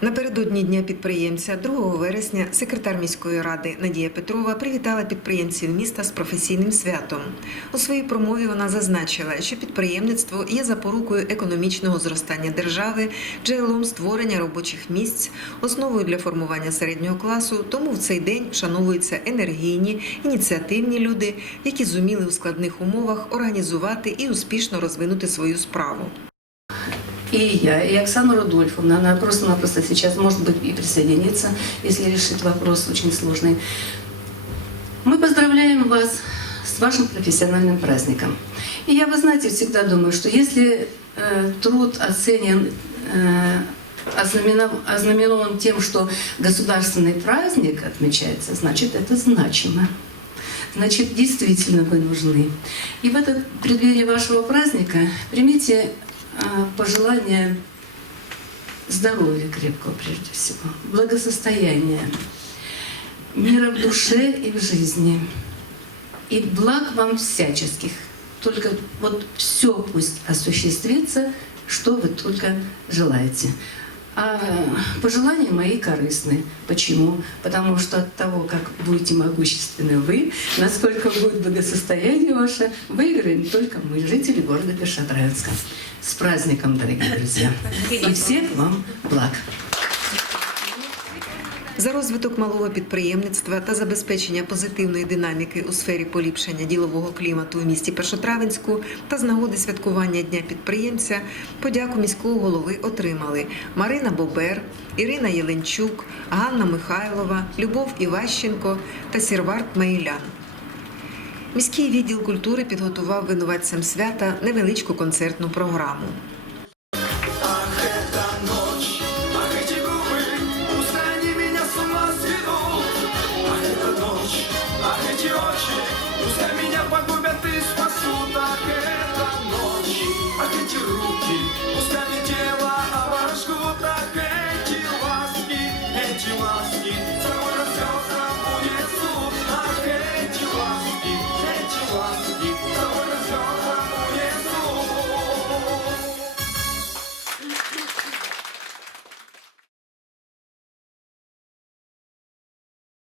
Напередодні дня підприємця 2 вересня секретар міської ради Надія Петрова привітала підприємців міста з професійним святом. У своїй промові вона зазначила, що підприємництво є запорукою економічного зростання держави, джерелом створення робочих місць, основою для формування середнього класу. Тому в цей день вшановуються енергійні, ініціативні люди, які зуміли у складних умовах організувати і успішно розвинути свою справу. И я, и Оксана Рудольфовна, она просто-напросто сейчас, может быть, и присоединится, если решит вопрос очень сложный. Мы поздравляем вас с вашим профессиональным праздником. И я, вы знаете, всегда думаю, что если э, труд оценен, э, ознаменов- ознаменован тем, что государственный праздник отмечается, значит, это значимо. Значит, действительно вы нужны. И в этот преддверии вашего праздника примите а, пожелания здоровья крепкого прежде всего, благосостояния, мира в душе и в жизни, и благ вам всяческих. Только вот все пусть осуществится, что вы только желаете. А пожелания мои корыстны. Почему? Потому что от того, как будете могущественны вы, насколько будет благосостояние ваше, выиграем только мы, жители города Пешатраевска. С праздником, дорогие друзья! И всех вам благ! За розвиток малого підприємництва та забезпечення позитивної динаміки у сфері поліпшення ділового клімату у місті Першотравенську та з нагоди святкування Дня підприємця подяку міського голови отримали Марина Бобер, Ірина Єленчук, Ганна Михайлова, Любов Іващенко та Сірвард Мейлян. Міський відділ культури підготував винуватцям свята невеличку концертну програму.